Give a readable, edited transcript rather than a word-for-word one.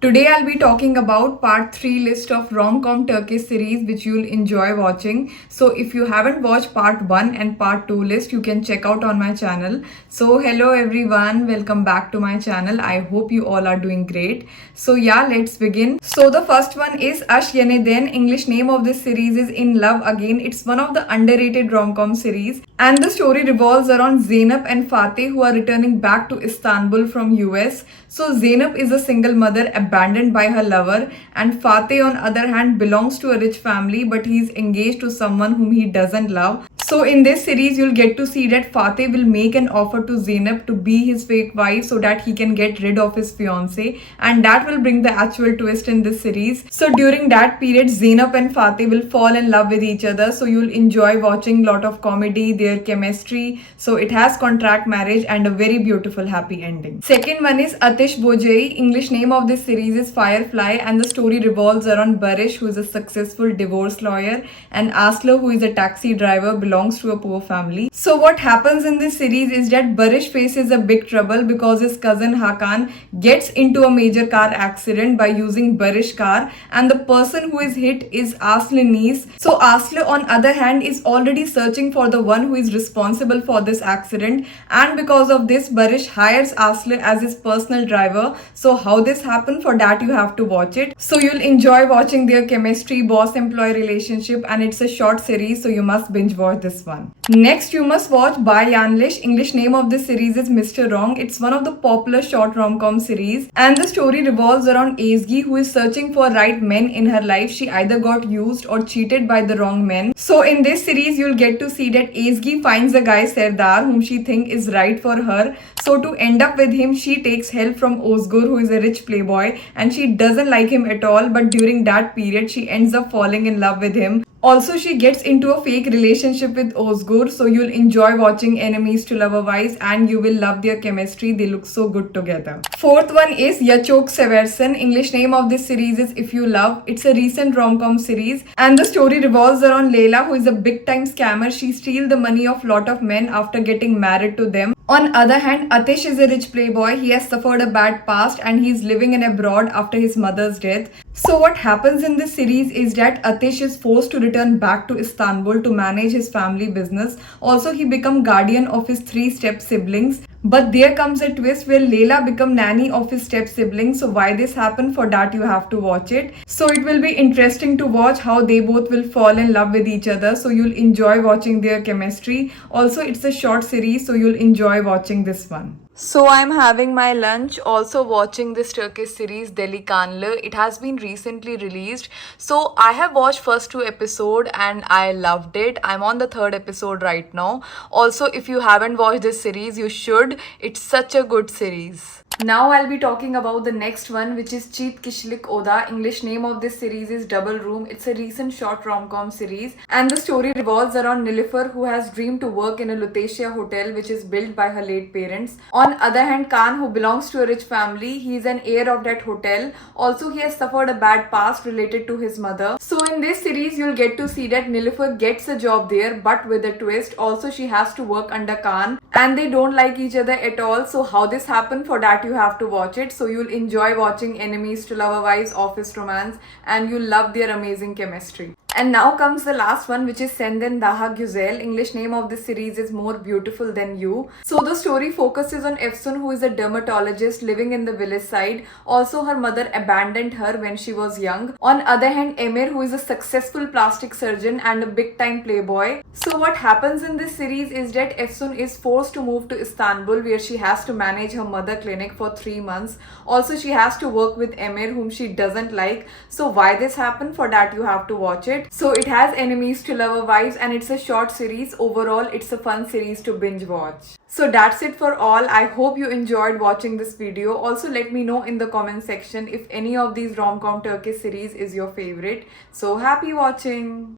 Today I'll be talking about part 3 list of rom-com Turkish series which you'll enjoy watching. So if you haven't watched part 1 and part 2 list, you can check out on my channel. So hello everyone, welcome back to my channel. I hope you all are doing great. So yeah, let's begin. So the first one is Aşk Yeniden. English name of this series is In Love Again. It's one of the underrated rom-com series and the story revolves around Zeynep and Fateh who are returning back to Istanbul from US. So Zeynep is a single mother abandoned by her lover, and Fateh on other hand belongs to a rich family but he's engaged to someone whom he doesn't love. So in this series you'll get to see that Fateh will make an offer to Zeynep to be his fake wife so that he can get rid of his fiance, and that will bring the actual twist in this series. So during that period Zeynep and Fateh will fall in love with each other, so you'll enjoy watching lot of comedy, their chemistry. So it has contract marriage and a very beautiful happy ending. Second one is Ateş Böceği. English name of this series is Firefly, and the story revolves around Barış, who is a successful divorce lawyer, and Aslı, who is a taxi driver, belongs to a poor family. So what happens in this series is that Barış faces a big trouble because his cousin Hakan gets into a major car accident by using Barış car, and the person who is hit is Aslı's niece. So Aslı on other hand is already searching for the one who is responsible for this accident, and because of this Barış hires Aslı as his personal driver. So how this happened, for that you have to watch it. So you'll enjoy watching their chemistry, boss employee relationship, and it's a short series, so you must binge watch this one. Next you must watch Bay Yanlış. English name of this series is Mr. Wrong. It's one of the popular short rom-com series, and the story revolves around Ezgi, who is searching for right men in her life. She either got used or cheated by the wrong men. So in this series you'll get to see that Ezgi finds a guy Serdar whom she thinks is right for her. So to end up with him, she takes help from Ozgur, who is a rich playboy, and she doesn't like him at all, but during that period she ends up falling in love with him. Also, she gets into a fake relationship with Ozgur, so you'll enjoy watching enemies to lover-wise and you will love their chemistry. They look so good together. Fourth one is Ya Çok Seversin. English name of this series is If You Love. It's a recent rom-com series and the story revolves around Leila, who is a big-time scammer. She steals the money of lot of men after getting married to them. On other hand, Ateş is a rich playboy. He has suffered a bad past and he is living in abroad after his mother's death. So what happens in this series is that Ateş is forced to return back to Istanbul to manage his family business. Also, he becomes guardian of his 3 step siblings. But there comes a twist where Leila becomes nanny of his step siblings. So why this happened, for that you have to watch it. So it will be interesting to watch how they both will fall in love with each other. So you'll enjoy watching their chemistry. Also, it's a short series, so you'll enjoy watching this one. So I'm having my lunch also watching this Turkish series Delikanlı. It has been recently released. So I have watched first 2 episodes and I loved it. I'm on the 3rd episode right now. Also, if you haven't watched this series, you should. It's such a good series. Now I'll be talking about the next one, which is Cheat Kişilik Oda. English name of this series is Double Room. It's a recent short rom-com series and the story revolves around Nilüfer, who has dreamed to work in a Lutetia hotel which is built by her late parents. On other hand, Kaan, who belongs to a rich family, he is an heir of that hotel. Also, he has suffered a bad past related to his mother. So in this series you'll get to see that Nilüfer gets a job there, but with a twist. Also, she has to work under Kaan and they don't like each other at all. So how this happened, for that you have to watch it. So you'll enjoy watching enemies to lover-wise, office romance, and you'll love their amazing chemistry. And now comes the last one, which is Senden Daha Güzel. English name of this series is More Beautiful Than You. So the story focuses on Efsun, who is a dermatologist living in the village side. Also, her mother abandoned her when she was young. On other hand, Emir, who is a successful plastic surgeon and a big-time playboy. So what happens in this series is that Efsun is forced to move to Istanbul, where she has to manage her mother clinic for 3 months. Also, she has to work with Emir, whom she doesn't like. So why this happened, for that you have to watch it. So it has enemies to lover vibes and it's a short series. Overall, it's a fun series to binge watch. So that's it for all. I hope you enjoyed watching this video. Also, let me know in the comment section if any of these rom-com Turkish series is your favorite. So happy watching!